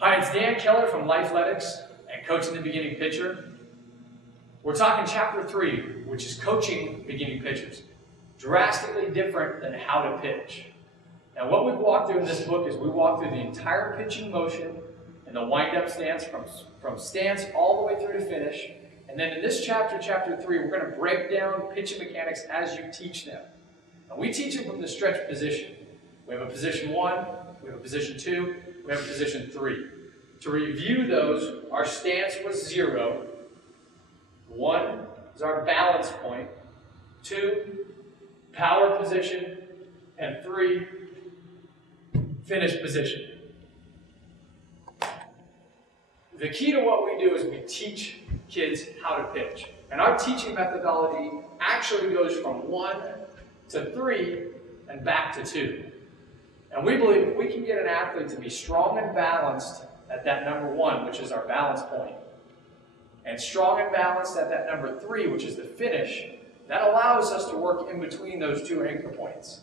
Hi, it's Dan Keller from Lifeletics and Coaching the Beginning Pitcher. We're talking Chapter 3, which is Coaching Beginning Pitchers. Drastically different than how to pitch. Now, what we've walked through in this book is we walk through the entire pitching motion and the wind-up stance from stance all the way through to finish. And then in this chapter, Chapter 3, we're going to break down pitching mechanics as you teach them. And we teach them from the stretch position. We have a position 1, we have a position 2, we have a position 3. To review those, our stance was 0. 1 is our balance point. 2, power position. And 3, finish position. The key to what we do is we teach kids how to pitch. And our teaching methodology actually goes from 1 to 3 and back to 2. And we believe if we can get an athlete to be strong and balanced at that number 1, which is our balance point, and strong and balanced at that number 3, which is the finish, that allows us to work in between those 2 anchor points.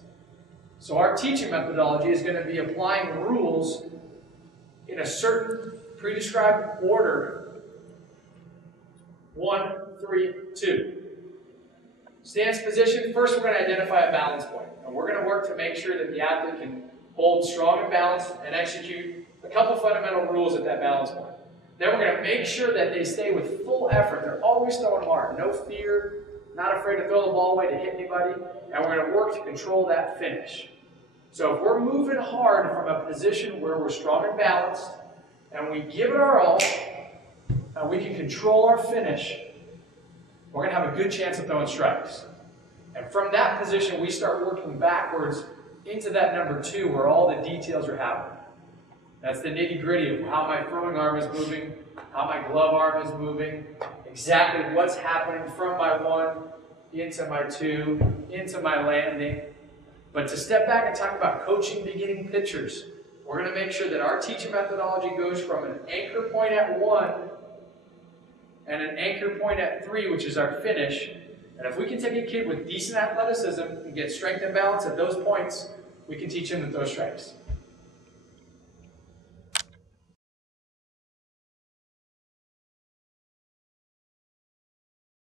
So our teaching methodology is going to be applying rules in a certain pre-described order. 1, 3, 2. Stance position, first we're going to identify a balance point. And we're going to work to make sure that the athlete can hold strong and balanced and execute a couple fundamental rules at that balance point. Then we're going to make sure that they stay with full effort. They're always throwing hard. No fear, not afraid to throw the ball away to hit anybody. And we're going to work to control that finish. So if we're moving hard from a position where we're strong and balanced, and we give it our all, and we can control our finish, we're going to have a good chance of throwing strikes. And from that position, we start working backwards into that number 2 where all the details are happening. That's the nitty-gritty of how my throwing arm is moving, how my glove arm is moving, exactly what's happening from my 1 into my 2, into my landing. But to step back and talk about coaching beginning pitchers, we're going to make sure that our teaching methodology goes from an anchor point at 1 and an anchor point at 3, which is our finish. And if we can take a kid with decent athleticism and get strength and balance at those points, we can teach him to throw strikes.